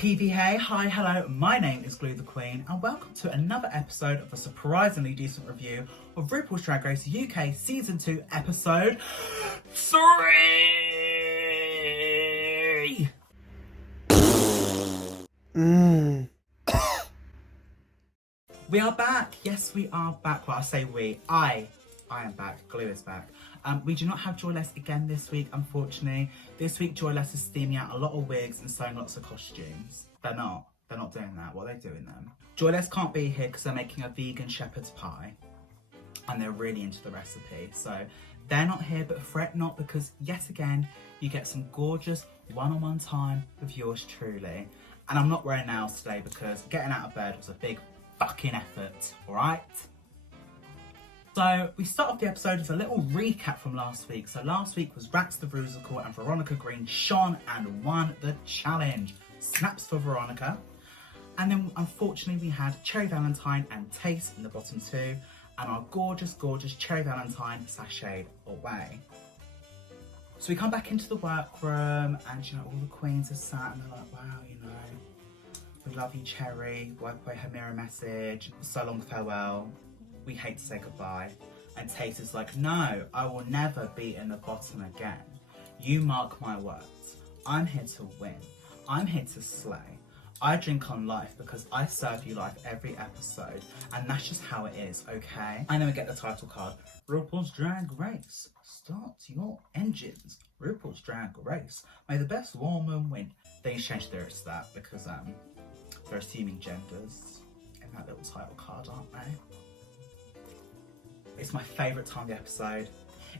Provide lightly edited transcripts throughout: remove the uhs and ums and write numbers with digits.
PV hey, hi, hello, my name is Glew the Queen and welcome to another episode of a surprisingly decent review of RuPaul's Drag Race UK Season 2 Episode 3! We are back, yes we are back. Well, I say we, I am back, Glew is back. We do not have Joyless again this week, unfortunately. This week, Joyless is steaming out a lot of wigs and sewing lots of costumes. They're not doing that. What are they doing then? Joyless can't be here because they're making a vegan shepherd's pie. And they're really into the recipe. So they're not here, but fret not because yet again, you get some gorgeous one-on-one time with yours truly. And I'm not wearing nails today because getting out of bed was a big fucking effort, all right? So we start off the episode with a little recap from last week. So last week was Rax the Rusical and Veronica Green shone and won the challenge. Snaps for Veronica. And then unfortunately we had Cherry Valentine and Taste in the bottom two. And our gorgeous, gorgeous Cherry Valentine sashayed away. So we come back into the workroom and you know, all the queens are sat and they're like, wow, you know, we love you, Cherry. Wipe away her mirror message. So long, farewell. We hate to say goodbye. And Taste is like, no, I will never be in the bottom again. You mark my words. I'm here to win. I'm here to slay. I drink on life because I serve you life every episode. And that's just how it is, okay? And then we get the title card. RuPaul's Drag Race. Start your engines. RuPaul's Drag Race. May the best woman win. They change lyrics to that because they're assuming genders in that little title card, aren't they? It's my favourite time of the episode.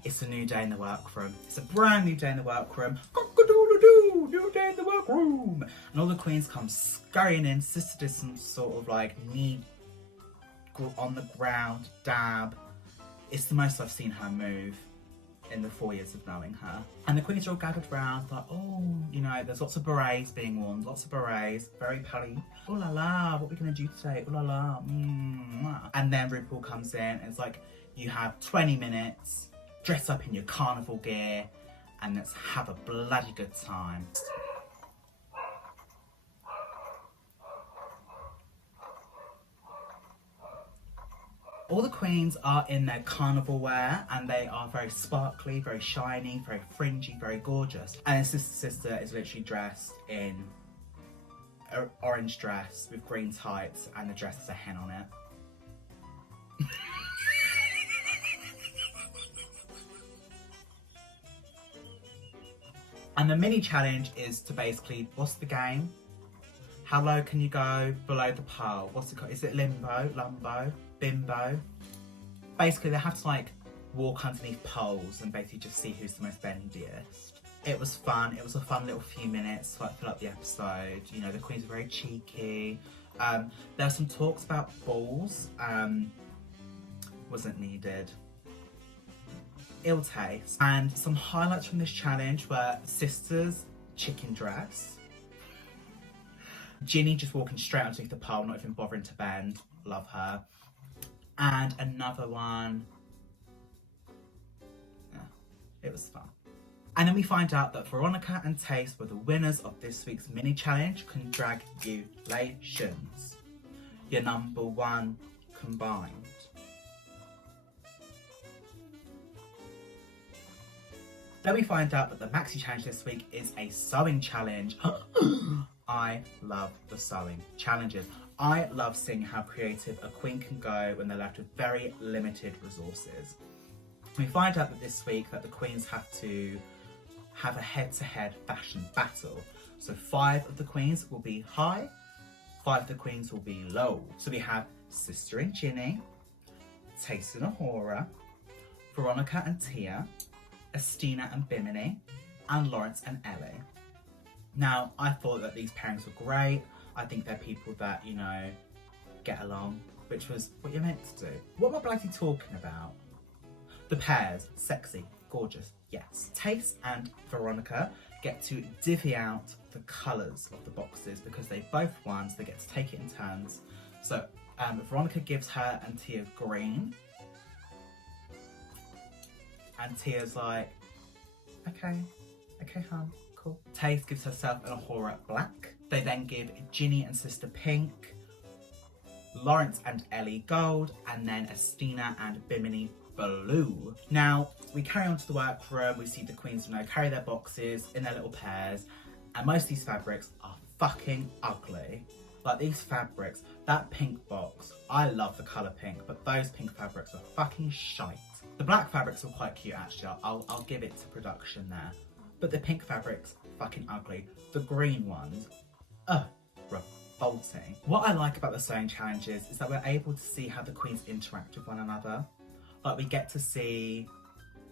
It's a new day in the workroom. It's a brand new day in the workroom. Cock-a-doodle-doo, new day in the workroom. And all the queens come scurrying in. Sister did some sort of like knee on the ground dab. It's the most I've seen her move in the 4 years of knowing her. And the queens are all gathered round like, oh, you know, there's lots of berets being worn, lots of berets, very pally. Oh la la, what are we gonna do today? Oh la la, And then RuPaul comes in and it's like, you have 20 minutes, dress up in your carnival gear, and let's have a bloody good time. All the queens are in their carnival wear and they are very sparkly, very shiny, very fringy, very gorgeous. And Sister is literally dressed in an orange dress with green tights and the dress has a hen on it. And the mini challenge is to basically, what's the game? How low can you go below the pole? What's it called? Is it limbo, lumbo, bimbo? Basically, they have to like walk underneath poles and basically just see who's the most bendiest. It was fun. It was a fun little few minutes to like fill up the episode. You know, the queens were very cheeky. There are some talks about balls. Wasn't needed. Ill taste. And some highlights from this challenge were Sister's chicken dress. Ginny just walking straight underneath the pole, not even bothering to bend. Love her. And another one. Yeah, it was fun. And then we find out that Veronica and Taste were the winners of this week's mini challenge. Congratulations. You're number one combined. Then we find out that the Maxi challenge this week is a sewing challenge. I love the sewing challenges. I love seeing how creative a queen can go when they're left with very limited resources. We find out that this week that the queens have to have a head-to-head fashion battle. So 5 of the queens will be high, 5 of the queens will be low. So we have Sister and Ginny, Taste and Ahura, Veronica and Tia, Estina and Bimini, and Laurence and Ellie. Now, I thought that these pairings were great. I think they're people that, you know, get along, which was what you're meant to do. What am I bloody talking about? The pairs, sexy, gorgeous, yes. Taste and Veronica get to divvy out the colours of the boxes because they both won, so they get to take it in turns. So Veronica gives her and Tia green. And Tia's like, okay, hon, cool. Taste gives herself an Ahura black. They then give Ginny and Sister pink, Laurence and Ellie gold, and then Estina and Bimini blue. Now, we carry on to the workroom. We see the queens, carry their boxes in their little pairs, and most of these fabrics are fucking ugly. Like these fabrics, that pink box, I love the colour pink, but those pink fabrics are fucking shite. The black fabrics were quite cute actually, I'll give it to production there. But the pink fabrics, fucking ugly. The green ones, revolting. What I like about the sewing challenges is that we're able to see how the queens interact with one another. Like we get to see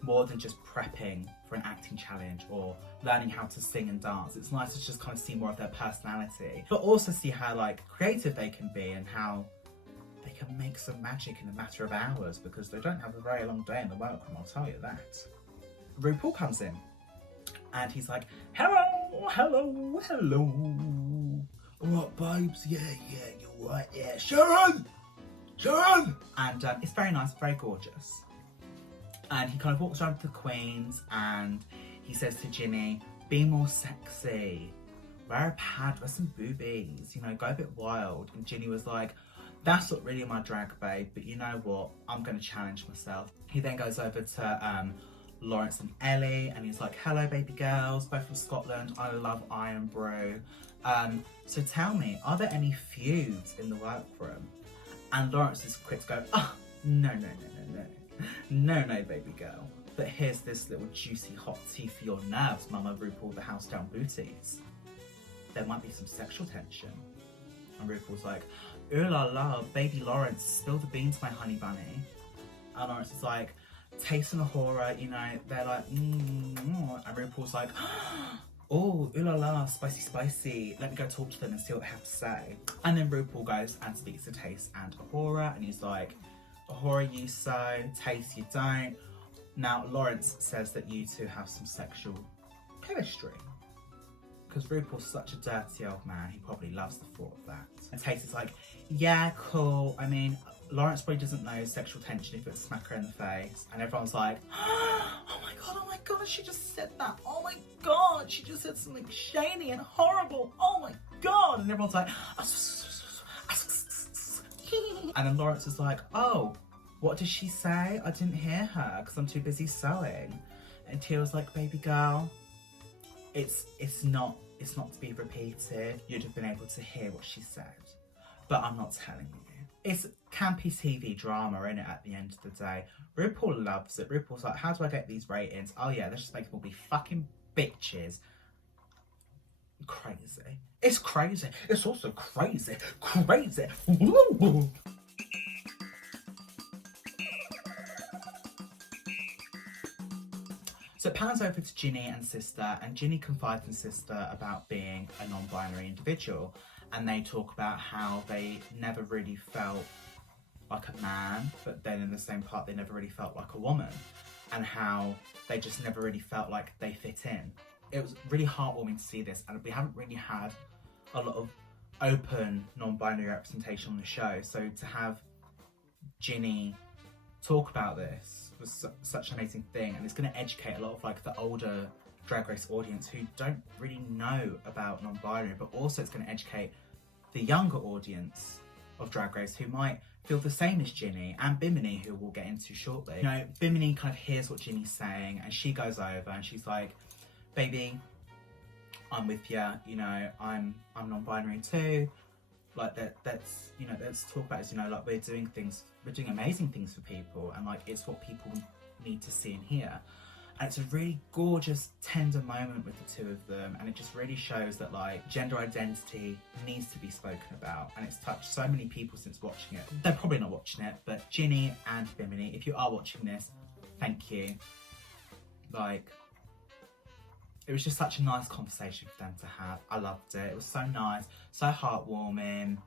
more than just prepping for an acting challenge or learning how to sing and dance. It's nice to just kind of see more of their personality, but also see how like creative they can be and how they can make some magic in a matter of hours, because they don't have a very long day in the workroom, I'll tell you that. RuPaul comes in and he's like, hello, hello, hello. Alright babes, yeah, you're right, yeah. Sharon! And it's very nice, very gorgeous. And he kind of walks around with the queens and he says to Ginny, be more sexy, wear a pad, wear some boobies, go a bit wild. And Ginny was like, that's not really my drag, babe, but you know what, I'm going to challenge myself. He then goes over to Laurence and Ellie and he's like, hello baby girls, both from Scotland, I love Iron Brew. So tell me, are there any feuds in the workroom? And Laurence is quick to go, no, baby girl. But here's this little juicy hot tea for your nerves, Mama RuPaul the house down booties. There might be some sexual tension. And RuPaul's like, ooh la la, baby Laurence, spill the beans, my honey bunny. And Laurence is like, taste and a horror, they're like, And RuPaul's like, oh, ooh la la, spicy. Let me go talk to them and see what they have to say. And then RuPaul goes and speaks to Taste and Ahura, and he's like, Ahura you so, Taste you don't. Now Laurence says that you two have some sexual chemistry. Because RuPaul's such a dirty old man, he probably loves the thought of that. And Taste is like, yeah, cool. I mean, Laurence probably doesn't know sexual tension if it's smack her in the face. And everyone's like, oh my god, she just said that. Oh my god, she just said something shady and horrible. Oh my god. And everyone's like, and then Laurence is like, oh, what did she say? I didn't hear her because I'm too busy sewing. And Tia was like, baby girl, it's not to be repeated. You'd have been able to hear what she said, but I'm not telling you. It's campy TV drama, innit, at the end of the day. RuPaul loves it. RuPaul's like, how do I get these ratings? Oh yeah, let's just make them all be fucking bitches. Crazy. It's crazy. It's also crazy. So it pans over to Ginny and Sister, and Ginny confides in Sister about being a non-binary individual, and they talk about how they never really felt like a man, but then in the same part they never really felt like a woman, and how they just never really felt like they fit in. It was really heartwarming to see this, and we haven't really had a lot of open non-binary representation on the show, so to have Ginny talk about this was such an amazing thing, and it's going to educate a lot of like the older Drag Race audience who don't really know about non-binary, but also it's going to educate the younger audience of Drag Race who might feel the same as Ginny and Bimini, who we'll get into shortly. Bimini kind of hears what Ginny's saying and she goes over and she's like, baby, I'm with you, I'm non-binary too. Like let's talk about it, like we're doing amazing things for people, and like it's what people need to see and hear. And it's a really gorgeous, tender moment with the two of them, and it just really shows that like gender identity needs to be spoken about, and it's touched so many people since watching it. They're probably not watching it, but Ginny and Bimini, if you are watching this, thank you. Like, it was just such a nice conversation for them to have. I loved it. It was so nice, so heartwarming.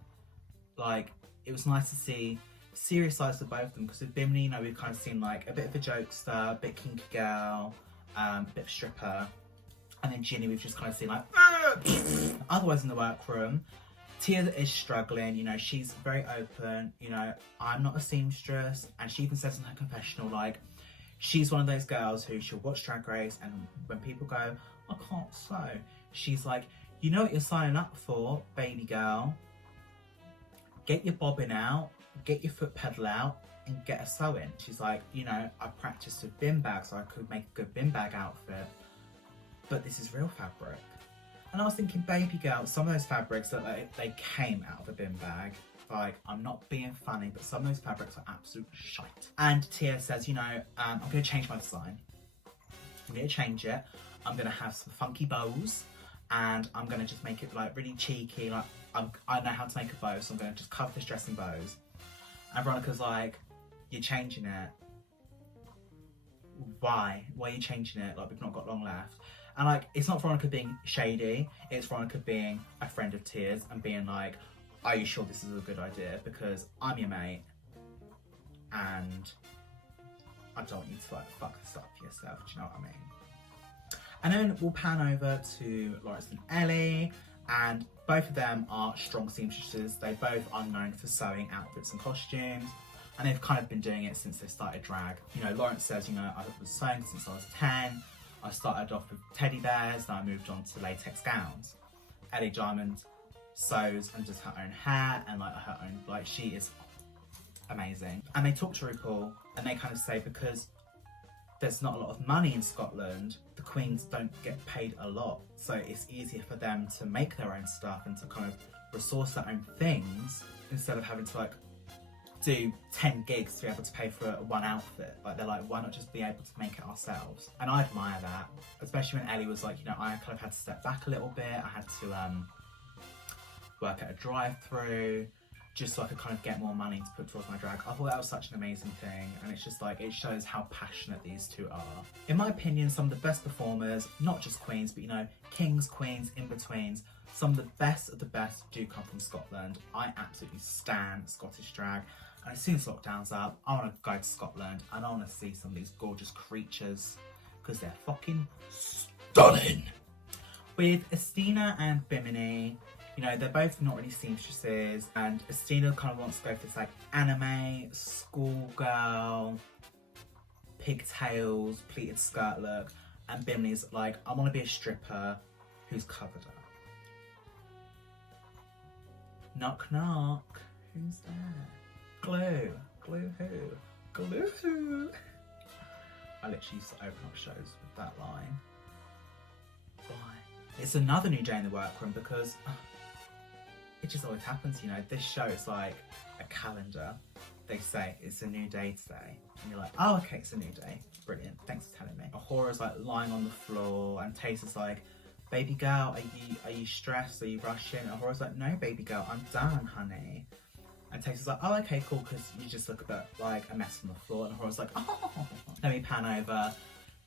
Like, it was nice to see serious sides of both of them, because with Bimini, we've kind of seen like a bit of a jokester, a bit kinky girl, a bit of stripper, and then Ginny we've just kind of seen like otherwise in the workroom. Tia is struggling, she's very open, I'm not a seamstress, and she even says in her confessional, like, she's one of those girls who she'll watch Drag Race, and when people go, I can't sew, she's like, You know what you're signing up for, baby girl. Get your bobbin out, get your foot pedal out, and get a sew-in. She's like, you know, I practiced with bin bags so I could make a good bin bag outfit, but this is real fabric. And I was thinking, baby girl, some of those fabrics that like, they came out of a bin bag. Like, I'm not being funny, but some of those fabrics are absolute shite. And Tia says, you know, I'm gonna change my design. I'm gonna change it. I'm gonna have some funky bows, and I'm gonna just make it like really cheeky. Like, I know how to make a bow, so I'm gonna just cover this dress in bows. And Veronica's like, you're changing it. Why? Why are you changing it? Like, we've not got long left. And like, it's not Veronica being shady, it's Veronica being a friend of Tia's and being like, are you sure this is a good idea? Because I'm your mate and I don't want you to like fuck this up for yourself, do you know what I mean? And then we'll pan over to Laurence and Ellie, and both of them are strong seamstresses. They both are known for sewing outfits and costumes, and they've kind of been doing it since they started drag. You know, Laurence says, you know, I was sewing since I was 10. I started off with teddy bears, then I moved on to latex gowns. Ellie Diamond sews and does her own hair and like her own, like she is amazing. And they talk to RuPaul and they kind of say, because there's not a lot of money in Scotland, the queens don't get paid a lot. So it's easier for them to make their own stuff and to kind of resource their own things instead of having to like do 10 gigs to be able to pay for one outfit. Like, they're like, why not just be able to make it ourselves? And I admire that, especially when Ellie was like, you know, I kind of had to step back a little bit. I had to work at a drive-through just so I could kind of get more money to put towards my drag. I thought that was such an amazing thing, and it's just like, it shows how passionate these two are. In my opinion, some of the best performers, not just queens, but you know, kings, queens, in-betweens, some of the best do come from Scotland. I absolutely stan Scottish drag. And as soon as lockdown's up, I want to go to Scotland and I want to see some of these gorgeous creatures because they're fucking stunning. With Estina and Bimini, you know, they're both not really seamstresses, and Estina kind of wants to go for this like anime, schoolgirl, pigtails, pleated skirt look, and Bimini's like, I want to be a stripper who's covered up. Knock knock, who's there? Glew. Glew who? Glew who? I literally used to open up shows with that line. Why? It's another new day in the workroom because it just always happens, you know. This show is like a calendar. They say it's a new day today. And you're like, oh, okay, it's a new day. Brilliant, thanks for telling me. Ahora's like lying on the floor and Tace is like, baby girl, are you stressed? Are you rushing? And Ahora's like, no, baby girl, I'm done, honey. And Tace is like, oh, okay, cool, because you just look a bit like a mess on the floor. And Ahora's like, oh. Then we pan over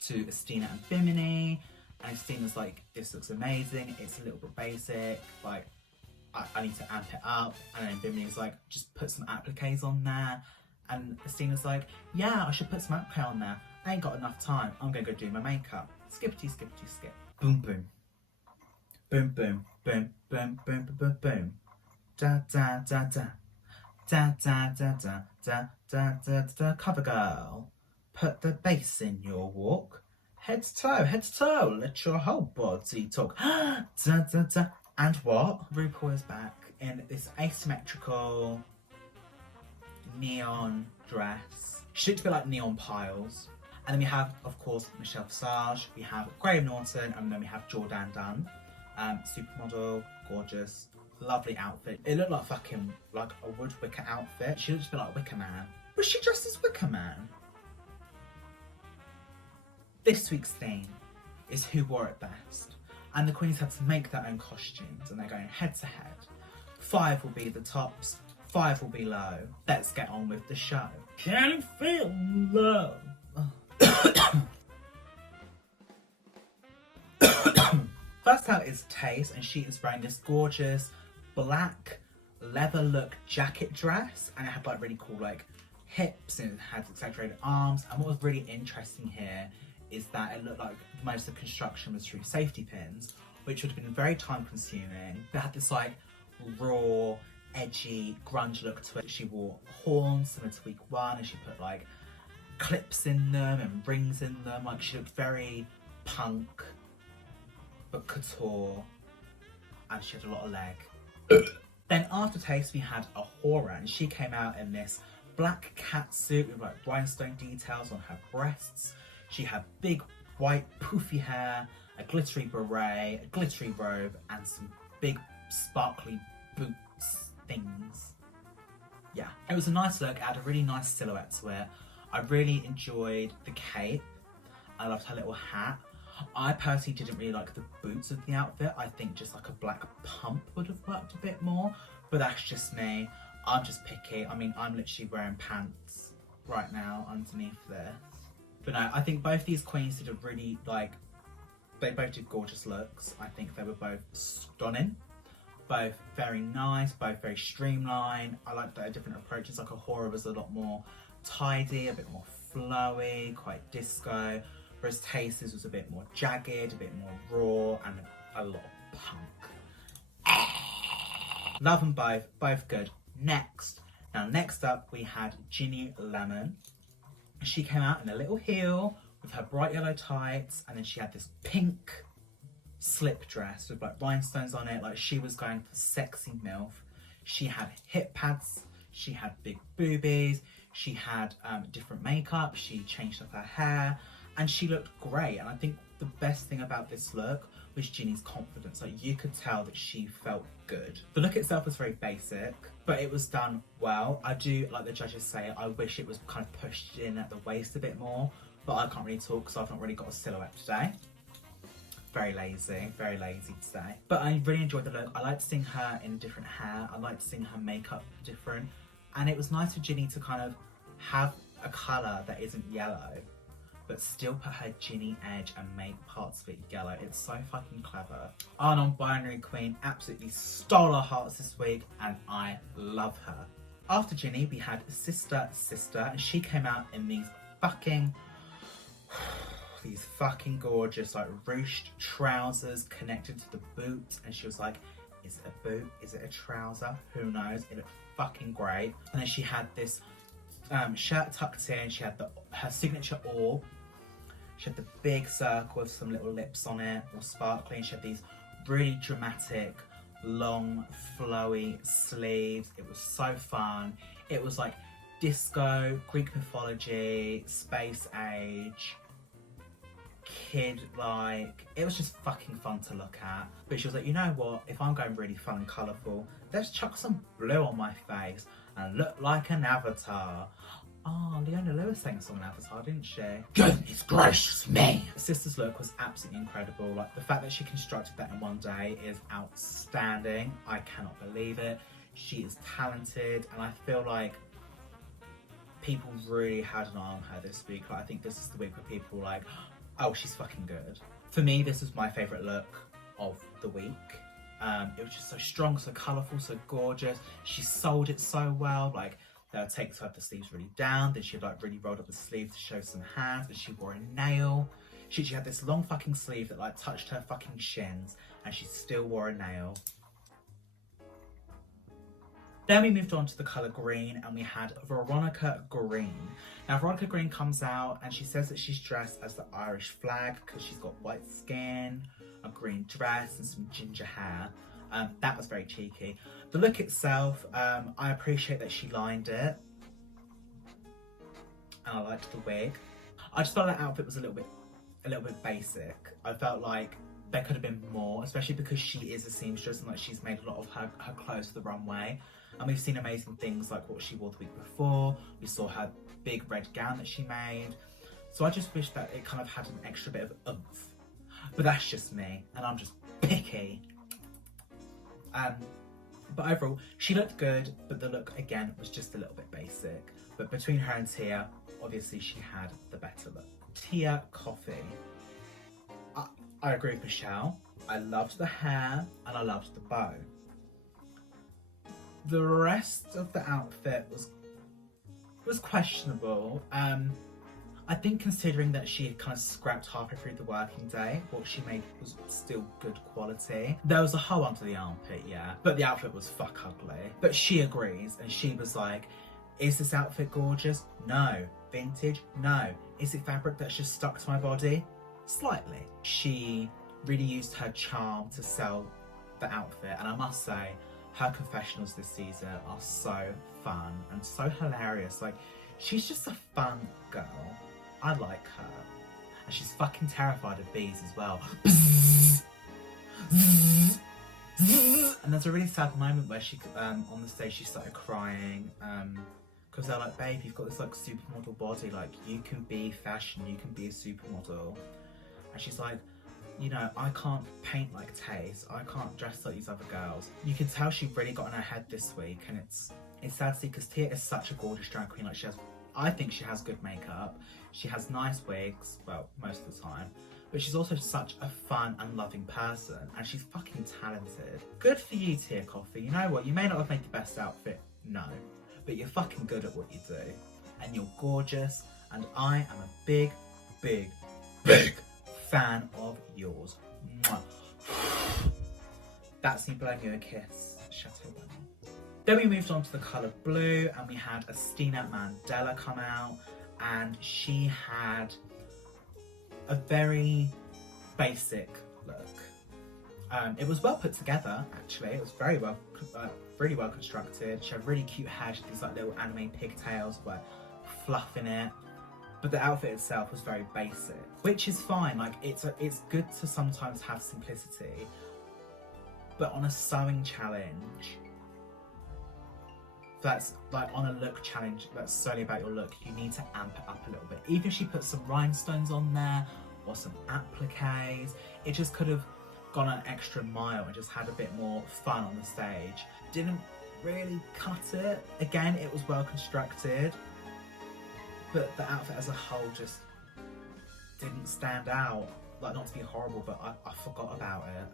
to Estina and Bimini. And Estina's like, this looks amazing. It's a little bit basic. Like, I need to amp it up. And then Bimini's like, just put some appliques on there. And Estina's like, yeah, I should put some applique on there. I ain't got enough time. I'm going to go do my makeup. Skippity, skippity, skip. Boom, boom. Boom, boom, boom, boom, boom, boom, boom, boom. Da, da, da, da. Da da da da da da da da. Cover girl, put the bass in your walk. Head to toe, let your whole body talk. Da da da. And what? RuPaul is back in this asymmetrical neon dress. She looks a bit like neon piles. And then we have, of course, Michelle Visage. We have Graham Norton, and then we have Jordan Dunn. Supermodel, gorgeous. Lovely outfit. It looked like fucking like a wood wicker outfit. She looked a bit like Wicker Man. Was she dressed as Wicker Man? This week's theme is who wore it best. And the queens had to make their own costumes and they're going head to head. 5 will be the tops, 5 will be low. Let's get on with the show. Can you feel love? First out is Tace, and she is wearing this gorgeous black leather look jacket dress, and it had like really cool like hips and it had exaggerated arms. And what was really interesting here is that it looked like most of the construction was through safety pins, which would have been very time consuming. It had this like raw, edgy grunge look to it. She wore horns similar to week 1, and she put like clips in them and rings in them. Like, she looked very punk but couture. and she had a lot of leg. Then aftertaste we had a horror, and she came out in this black cat suit with like rhinestone details on her breasts. She had big white poofy hair, a glittery beret, a glittery robe, and some big sparkly boots things. Yeah, it was a nice look. It had a really nice silhouette to it. I really enjoyed the cape. I loved her little hat. I personally didn't really like the boots of the outfit. I think just like a black pump would have worked a bit more, but that's just me. I'm just picky. I mean, I'm literally wearing pants right now underneath this. But no, I think both these queens did a really, like, they both did gorgeous looks. I think they were both stunning. Both very nice, both very streamlined. I like their different approaches. Like Ahura was a lot more tidy, a bit more flowy, quite disco. Whereas Taste's was a bit more jagged, a bit more raw, and a lot of punk. Love them both good. Next up we had Ginny Lemon. She came out in a little heel with her bright yellow tights, and then she had this pink slip dress with like rhinestones on it, like she was going for sexy MILF. She had hip pads, she had big boobies, she had different makeup, she changed up her hair, and she looked great. And I think the best thing about this look was Ginny's confidence. Like, you could tell that she felt good. The look itself was very basic, but it was done well. I do, like the judges say, I wish it was kind of pushed in at the waist a bit more, but I can't really talk because I've not really got a silhouette today. Very lazy today. But I really enjoyed the look. I liked seeing her in different hair. I liked seeing her makeup different. And it was nice for Ginny to kind of have a colour that isn't yellow, but still put her Ginny edge and make parts of it yellow. It's so fucking clever. Our non-binary queen absolutely stole our hearts this week, and I love her. After Ginny, we had Sister, and she came out in these fucking gorgeous, like, ruched trousers connected to the boot, and she was like, is it a boot? Is it a trouser? Who knows? It looked fucking great. And then she had this shirt tucked in. She had her signature orb. She had the big circle with some little lips on it, all sparkly. And she had these really dramatic, long, flowy sleeves. It was so fun. It was like disco, Greek mythology, space age, kid-like. It was just fucking fun to look at. But she was like, you know what? If I'm going really fun and colourful, let's chuck some blue on my face and look like an avatar. Oh, Leona Lewis sang a song on Avatar, didn't she? Goodness gracious me! Sister's look was absolutely incredible. Like, the fact that she constructed that in one day is outstanding. I cannot believe it. She is talented, and I feel like people really had an eye on her this week. Like, I think this is the week where people were like, oh, she's fucking good. For me, this was my favourite look of the week. It was just so strong, so colourful, so gorgeous. She sold it so well. Like, they'll take to have the sleeves really down, then she like really rolled up the sleeve to show some hands, and she wore a nail. She had this long fucking sleeve that like touched her fucking shins, and she still wore a nail. Then we moved on to the colour green, and we had Veronica Green. Now, Veronica Green comes out and she says that she's dressed as the Irish flag because she's got white skin, a green dress, and some ginger hair. That was very cheeky. The look itself, I appreciate that she lined it, and I liked the wig. I just felt that outfit was a little bit basic. I felt like there could have been more, especially because she is a seamstress and like she's made a lot of her clothes for the runway. And we've seen amazing things like what she wore the week before. We saw her big red gown that she made. So I just wish that it kind of had an extra bit of oomph. But that's just me, and I'm just picky. But overall, she looked good, but the look, again, was just a little bit basic. But between her and Tia, obviously she had the better look. Tia Coffee. I agree with Michelle. I loved the hair, and I loved the bow. The rest of the outfit was questionable. I think considering that she had kind of scrapped halfway through the working day, what she made was still good quality. There was a hole under the armpit, yeah, but the outfit was fuck ugly. But she agrees, and she was like, is this outfit gorgeous? No. Vintage? No. Is it fabric that's just stuck to my body? Slightly. She really used her charm to sell the outfit, and I must say, her confessionals this season are so fun and so hilarious. Like, she's just a fun girl. I like her. And she's fucking terrified of bees as well. And there's a really sad moment where she, on the stage, she started crying. Because they're like, babe, you've got this like supermodel body. Like, you can be fashion, you can be a supermodel. And she's like, you know, I can't paint like Taze. I can't dress like these other girls. You can tell she really got in her head this week, and it's sad to see because Tia is such a gorgeous drag queen. Like, I think she has good makeup. She has nice wigs, well, most of the time. But she's also such a fun and loving person, and she's fucking talented. Good for you, Tia Coffee. You know what? You may not have made the best outfit, no, but you're fucking good at what you do, and you're gorgeous. And I am a big, big, big fan of yours. Mwah. That's me blowing you a kiss, Chateau Bueno. Then we moved on to the colour blue, and we had Christina Mandela come out, and she had a very basic look. It was well put together, actually. It was very well, really well constructed. She had really cute hair. She had these like little anime pigtails with fluff in it. But the outfit itself was very basic, which is fine. Like, it's good to sometimes have simplicity, but on a sewing challenge, that's like on a look challenge that's solely about your look, you need to amp it up a little bit. Even if she put some rhinestones on there or some appliques, it just could have gone an extra mile and just had a bit more fun on the stage. Didn't really cut it. Again, it was well constructed, but the outfit as a whole just didn't stand out. Like, not to be horrible, but I forgot about it.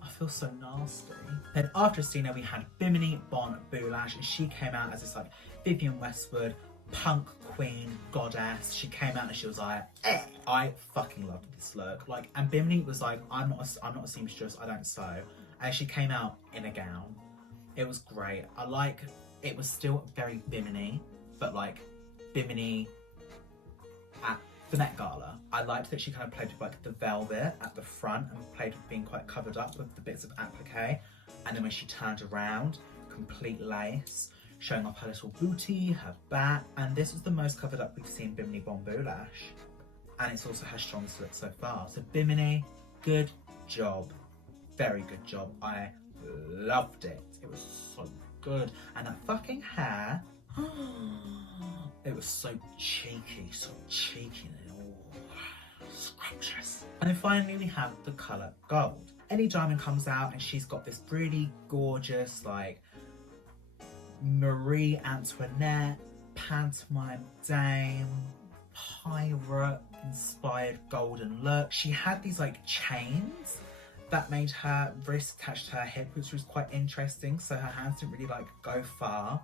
I feel so nasty. Then after Christina, we had Bimini Bon Boo Lash, and she came out as this like Vivienne Westwood punk queen goddess. She came out and she was like, eh. I fucking loved this look. Like, and Bimini was like, I'm not a seamstress, I don't sew. And she came out in a gown. It was great. It was still very Bimini, but like Bimini at the Met Gala. I liked that she kind of played with like the velvet at the front and played with being quite covered up with the bits of applique. And then when she turned around, complete lace, showing off her little booty, her back. And this was the most covered up we've seen Bimini Bon Boo Lash. And it's also her strongest look so far. So Bimini, good job. Very good job. I loved it. It was so good. And that fucking hair, it was so cheeky. And scrumptious. And then finally we have the colour gold. Ellie Diamond comes out and she's got this really gorgeous, like, Marie Antoinette, pantomime dame, pirate inspired golden look. She had these like chains that made her wrist attached to her hip, which was quite interesting. So her hands didn't really like go far,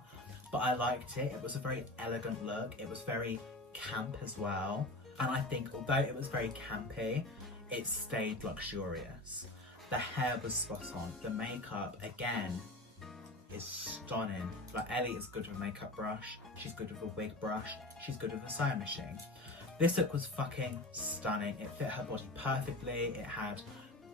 but I liked it. It was a very elegant look. It was very camp as well. And I think although it was very campy, it stayed luxurious. The hair was spot on. The makeup, again, is stunning. Like, Ellie is good with a makeup brush. She's good with a wig brush. She's good with a sewing machine. This look was fucking stunning. It fit her body perfectly. It had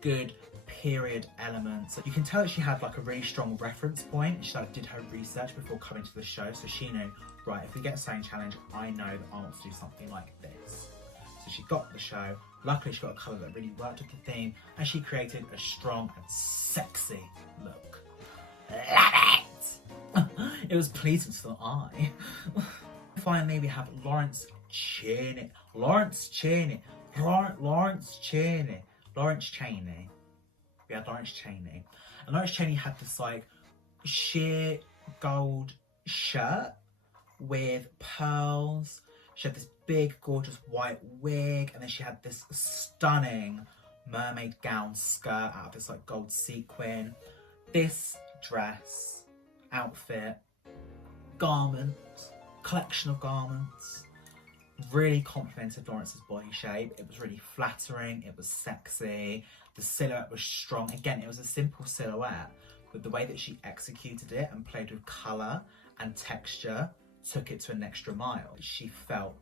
good period elements. You can tell that she had like a really strong reference point. She like did her research before coming to the show, so she knew, right, if we get a sewing challenge, I know that I want to do something like this. So she got the show. Luckily, she got a colour that really worked with the theme, and she created a strong and sexy look. Love it! It was pleasing to the eye. Finally, we have Laurence Chaney. Laurence Chaney. We had Laurence Chaney. And Laurence Chaney had this like sheer gold shirt with pearls. She had this big, gorgeous white wig, and then she had this stunning mermaid gown skirt out of this like gold sequin. This dress, outfit, garment, collection of garments really complimented Laurence's body shape. It was really flattering, it was sexy, the silhouette was strong. Again, it was a simple silhouette, but the way that she executed it and played with colour and texture took it to an extra mile. She felt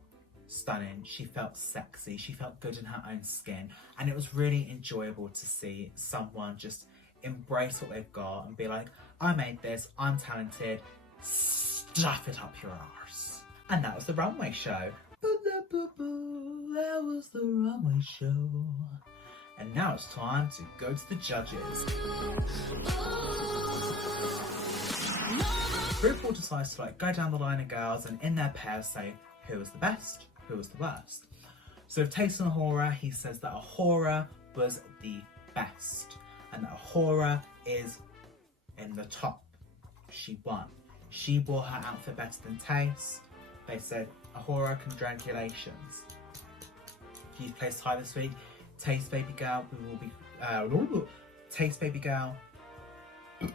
stunning. She felt sexy. She felt good in her own skin. And it was really enjoyable to see someone just embrace what they've got and be like, I made this, I'm talented, stuff it up your arse. And that was the runway show. That was the runway show. And now it's time to go to the judges. RuPaul decides to go down the line of girls and in their pairs say who was the best, who was the worst. So with Taste and Ahura, he says that Ahura was the best and that Ahura is in the top. She won. She wore her outfit better than Taste. They said, Ahura, congratulations. You've placed high this week. Taste, baby girl, we will be... Taste, baby girl, you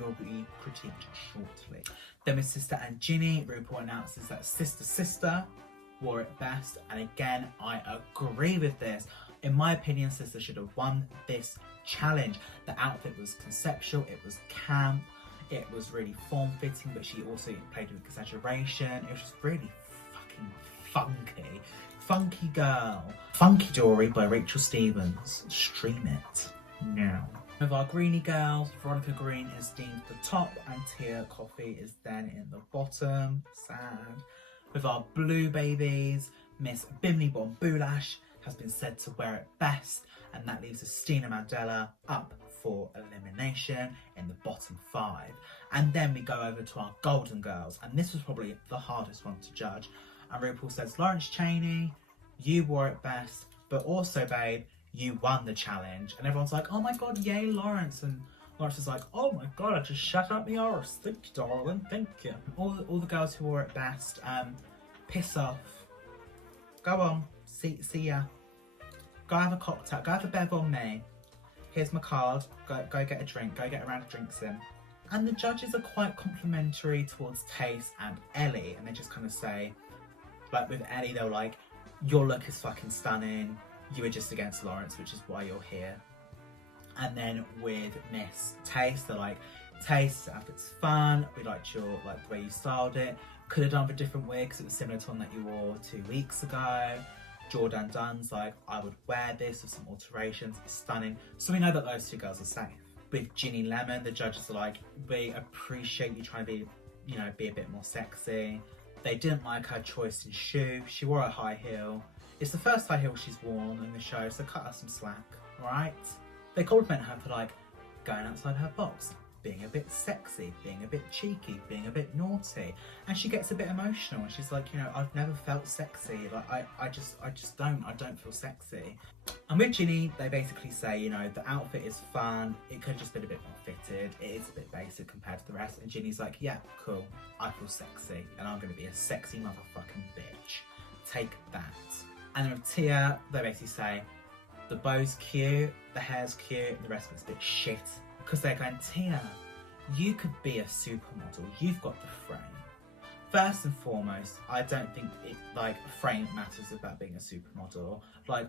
will be critiqued shortly. Then with Sister and Ginny, RuPaul announces that Sister wore it best. And again, I agree with this. In my opinion, Sister should have won this challenge. The outfit was conceptual, it was camp, it was really form-fitting, but she also played with exaggeration. It was just really fucking funky. Funky girl. Funky Dory by Rachel Stevens. Stream it now. With our greenie girls, Veronica Green is deemed the top and Tia Coffee is then in the bottom. Sad. With our blue babies, Miss Bimini Bon Boo Lash has been said to wear it best, and that leaves Christina Mandela up for elimination in the bottom 5. And then we go over to our golden girls, and this was probably the hardest one to judge. And RuPaul says, Laurence Chaney, you wore it best, but also, babe, you won the challenge. And everyone's like, oh my god, yay, Laurence. And Laurence is like, oh my god, I just shut up my arse. Thank you, darling, thank you. All the girls who wore it best, piss off. Go on, see ya. Go have a cocktail, go have a bev on me. Here's my card, go get a drink, go get a round of drinks in. And the judges are quite complimentary towards Taste and Ellie, and they just kind of say, like with Ellie, they're like, your look is fucking stunning, you were just against Laurence, which is why you're here. And then with Miss Taste, they're like, Taste, outfit's fun, we liked your, the way you styled it, could have done with a different wig because it was similar to one that you wore 2 weeks ago. Jordan Dunn's like, I would wear this with some alterations, it's stunning. So we know that those 2 girls are safe. With Ginny Lemon, the judges are like, we appreciate you trying to be, be a bit more sexy. They didn't like her choice in shoe. She wore a high heel. It's the first high heel she's worn in the show, so cut her some slack, alright? They compliment her for going outside her box, being a bit sexy, being a bit cheeky, being a bit naughty. And she gets a bit emotional and she's like, I've never felt sexy. I just don't feel sexy. And with Ginny, they basically say, the outfit is fun, it could have just been a bit more fitted, it is a bit basic compared to the rest. And Ginny's like, yeah, cool, I feel sexy and I'm gonna be a sexy motherfucking bitch. Take that. And then with Tia, they basically say, the bow's cute, the hair's cute, and the rest of it's a bit shit. Because they're going, Tia, you could be a supermodel, you've got the frame. First and foremost, I don't think frame matters about being a supermodel.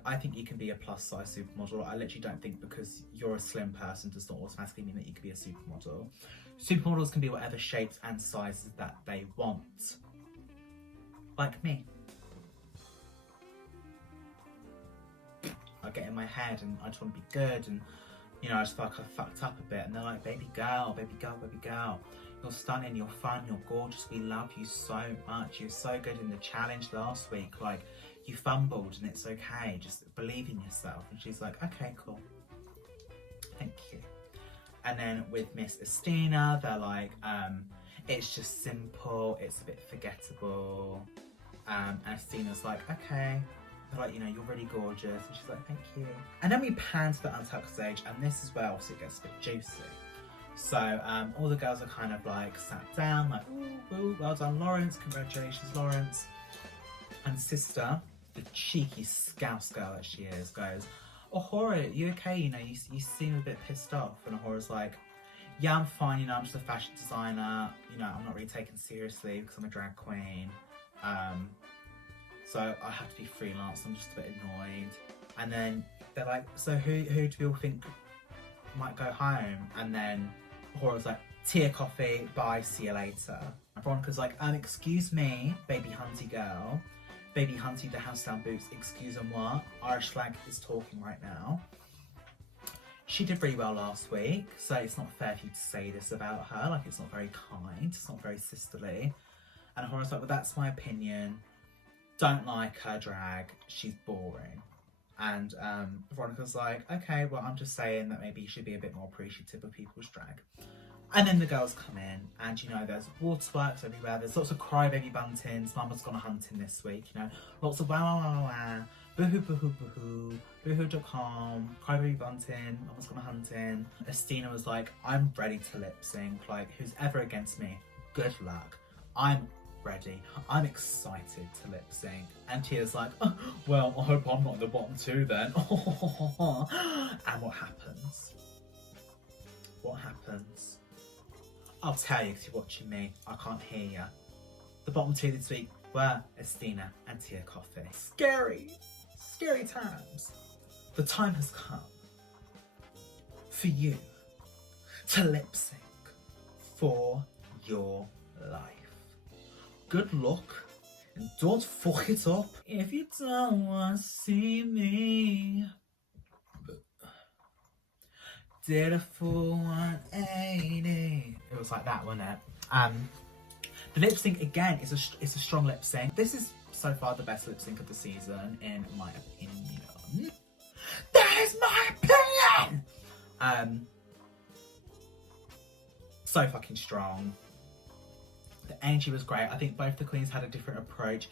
I think you can be a plus size supermodel. I literally don't think because you're a slim person does not automatically mean that you can be a supermodel. Supermodels can be whatever shapes and sizes that they want. Like me. I get in my head and I just want to be good and I just feel like I fucked up a bit, and they're like, baby girl, baby girl, baby girl. You're stunning, you're fun, you're gorgeous, we love you so much. You were so good in the challenge last week. You fumbled and it's okay, just believe in yourself. And she's like, okay, cool. Thank you. And then with Miss Estina, they're like, it's just simple, it's a bit forgettable. And Estina's like, okay. They're like, you're really gorgeous. And she's like, thank you. And then we pan to the untucked stage, and this is where obviously it gets a bit juicy. So all the girls are kind of sat down, ooh, well done, Laurence, congratulations, Laurence. And Sister, the cheeky scouse girl that she is, goes, Ahura, you okay? You seem a bit pissed off. And Ahura's like, yeah, I'm fine, I'm just a fashion designer. I'm not really taken seriously because I'm a drag queen. So I have to be freelance, I'm just a bit annoyed. And then they're like, so who do you all think might go home? And then Ahura's like, Tia Coffee, bye, see you later. And Veronica's like, excuse me, baby hunty girl, Baby Hunty, the house down boots, excusez-moi, Irish flag is talking right now. She did really well last week, so it's not fair for you to say this about her. Like, it's not very kind, it's not very sisterly. And Horace like, well, that's my opinion. Don't like her drag, she's boring. And Veronica's like, okay, well, I'm just saying that maybe you should be a bit more appreciative of people's drag. And then the girls come in, and you know, there's waterworks everywhere, there's lots of crybaby buntings, Mama's gone hunting this week, you know, lots of wow, wow, wow, wow, boohoo, boohoo, boohoo, boohoo.com, crybaby bunting, Mama's gone hunting. Estina was like, I'm ready to lip sync, like, who's ever against me, good luck. I'm ready, I'm excited to lip sync. And Tia's like, oh, well, I hope I'm not in the bottom two then. And what happens? What happens? I'll tell you if you're watching me, I can't hear you. The bottom two this week were Estina and Tia Coffee. Scary, scary times. The time has come for you to lip sync for your life. Good luck and don't fuck it up if you don't want to see me. Did a full 180. It was like that, wasn't it? The lip sync again is a strong lip sync. This is so far the best lip sync of the season, in my opinion. That is my opinion. So fucking strong. The energy was great. I think both the queens had a different approach.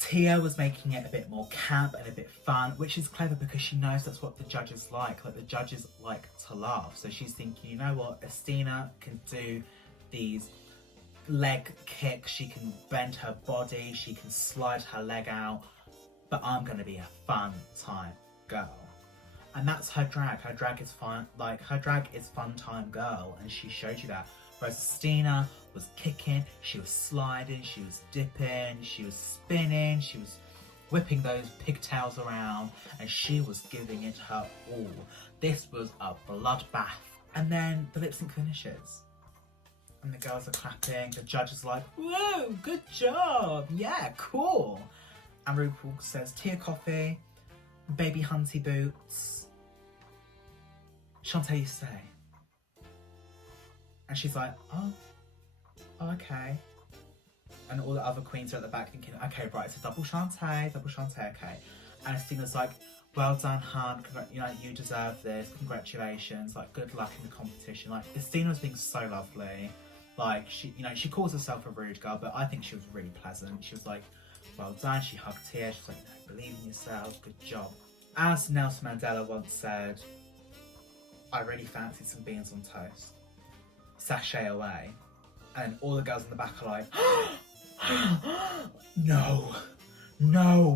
Tia was making it a bit more camp and a bit fun, which is clever because she knows that's what the judges like. Like, the judges like to laugh. So she's thinking, you know what, Estina can do these leg kicks, she can bend her body, she can slide her leg out, but I'm gonna be a fun time girl. And that's her drag. Her drag is fun, like, her drag is fun time girl, and she showed you that. Whereas Estina was kicking, she was sliding, she was dipping, she was spinning, she was whipping those pigtails around, and she was giving it her all. This was a bloodbath. And then the lip sync finishes. And the girls are clapping, the judge is like, whoa, good job, yeah, cool. And RuPaul says, Tia Coffee, Baby Hunty Boots, Shantae, you stay. And she's like, oh, okay. And all the other queens are at the back thinking, okay, right, it's a double Shantae, okay. And Estina's like, well done, hun, you know, you deserve this, congratulations, like, good luck in the competition. Like, Estina was being so lovely. Like, she, you know, she calls herself a rude girl, but I think she was really pleasant. She was like, well done, she hugged Tia, she was like, no, believe in yourself, good job. As Nelson Mandela once said, I really fancied some beans on toast. Sashay away. And all the girls in the back are like, no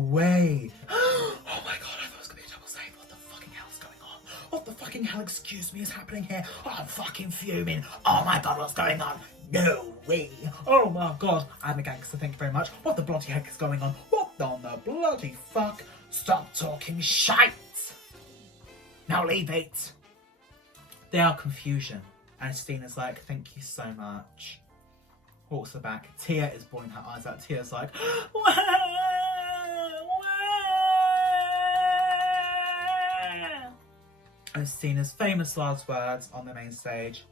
way. Oh my god, I thought it was gonna be a double save. What the fucking hell's going on? What the fucking hell, excuse me, is happening here? Oh, I'm fucking fuming. Oh my god, what's going on? No way. Oh my god, I'm a gangster, thank you very much. What the bloody heck is going on? What on the bloody fuck? Stop talking shite. Now leave it. They are confusion. And Estina's like, thank you so much. Walks her back. Tia is bawling her eyes out. Tia's like, wah, wah. And Estina's famous last words on the main stage,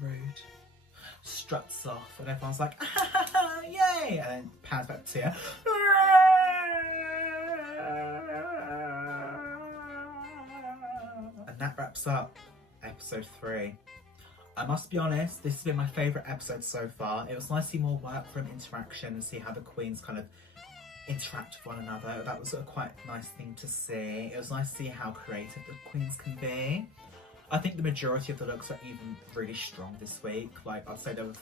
rude, struts off, and everyone's like, yay! And then pans back to Tia. And that wraps up episode 3. I must be honest, this has been my favourite episode so far. It was nice to see more workroom interaction and see how the queens kind of interact with one another. That was a quite nice thing to see. It was nice to see how creative the queens can be. I think the majority of the looks are even really strong this week. Like, I'd say there were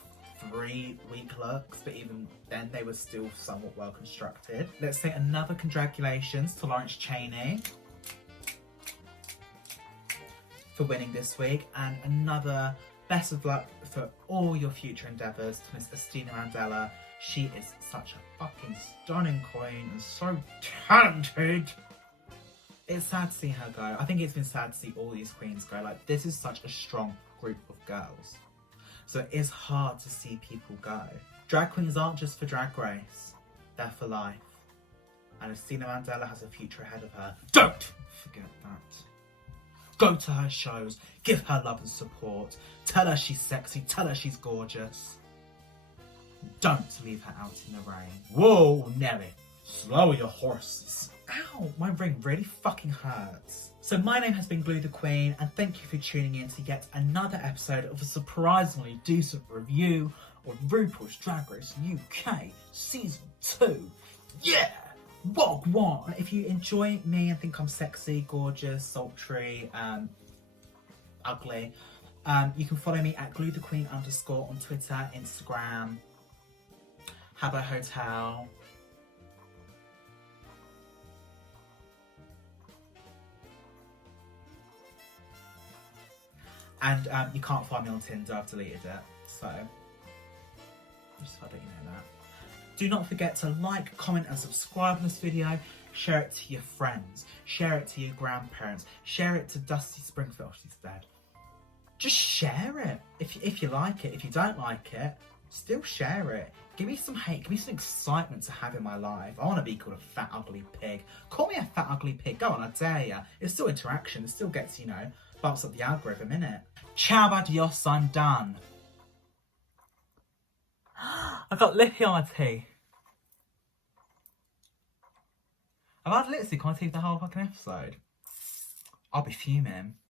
3 weak looks, but even then they were still somewhat well constructed. Let's say another congratulations to Laurence Chaney for winning this week, and another best of luck for all your future endeavours to Miss Christina Mandela. She is such a fucking stunning queen and so talented. It's sad to see her go. I think it's been sad to see all these queens go. Like, this is such a strong group of girls. So it is hard to see people go. Drag queens aren't just for Drag Race. They're for life. And Christina Mandela has a future ahead of her. Don't forget that. Go to her shows, give her love and support, tell her she's sexy, tell her she's gorgeous. Don't leave her out in the rain. Whoa, Nelly, slow your horses. Ow, my ring really fucking hurts. So my name has been Glew the Queen, and thank you for tuning in to yet another episode of a surprisingly decent review of RuPaul's Drag Race UK Season 2. Yeah! Wagwan! If you enjoy me and think I'm sexy, gorgeous, sultry, ugly, you can follow me at GlewTheQueen_ on Twitter, Instagram, Habbo Hotel. And you can't find me on Tinder, I've deleted it, so just so that you know that. Do not forget to like, comment and subscribe on this video. Share it to your friends. Share it to your grandparents. Share it to Dusty Springfield, she's dead. Just share it if you like it. If you don't like it, still share it. Give me some hate, give me some excitement to have in my life. I want to be called a fat ugly pig. Call me a fat ugly pig, go on, I dare ya. It's still interaction, it still gets, you know, bumps up the algorithm, innit? Ciao, adios, I'm done. I got lippy on my teeth. I've had lipstick on my teeth the whole fucking episode. I'll be fuming.